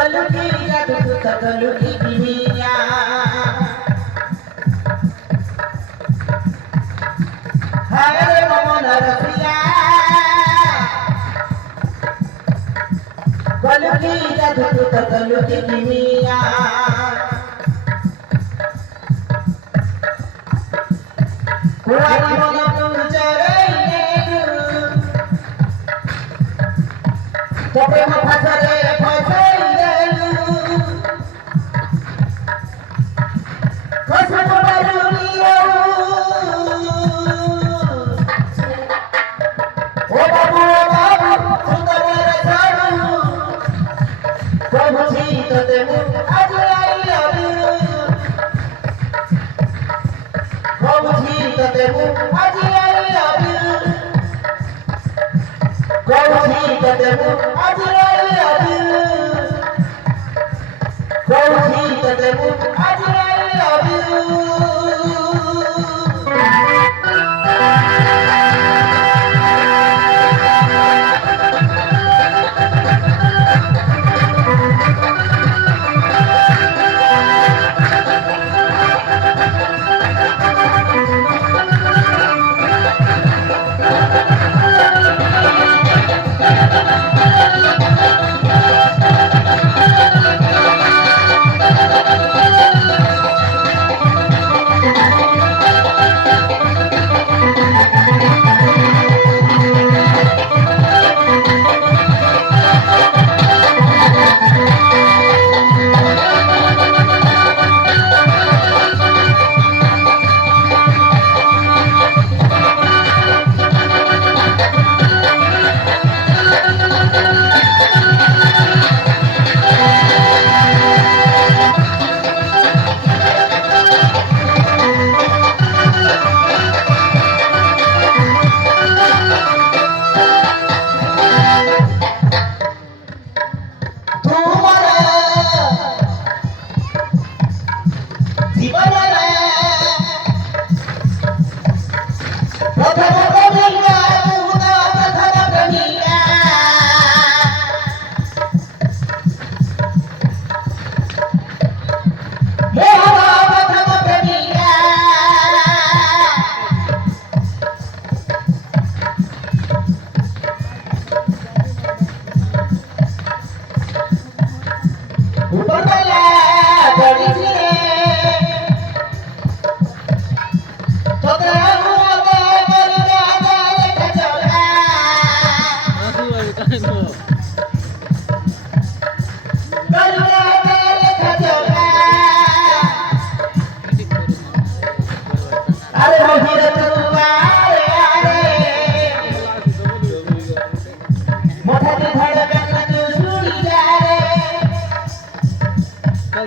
Kaluki jadu tuta kaluki dunia. Hai mamona rafiya. Kaluki jadu tuta kaluki dunia. Kuwari mona punjarai nedu. Tope mafasare fasai nedu. Kosa baru niyo. O babu sudah bersama. Kamu cinta temu aja ayu. Kamu cinta temu aja ayu. Kamu cinta temu aja ayu. Kamu cinta temu aja ayu.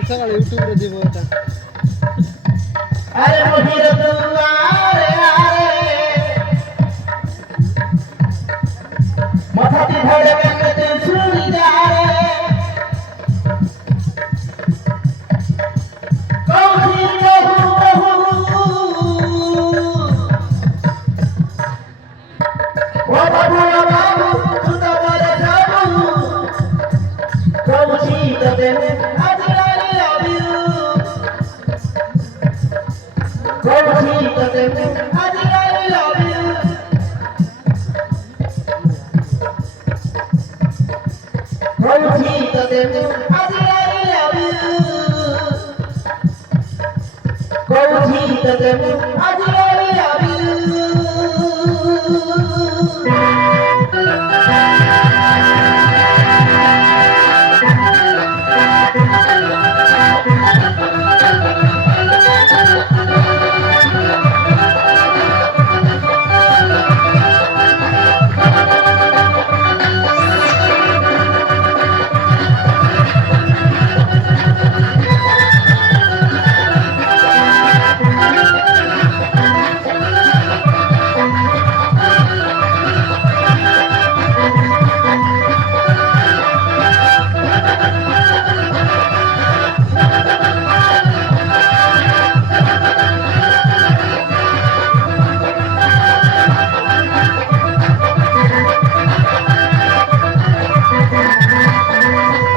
सकाळ YouTube रे देबो এটা अरे मोहिर तुआरे आरे माथाती धड़कन तू सुनी जा रे कौन कहू ओ बाबू तू तो बड़े जाबू कौन सी ते I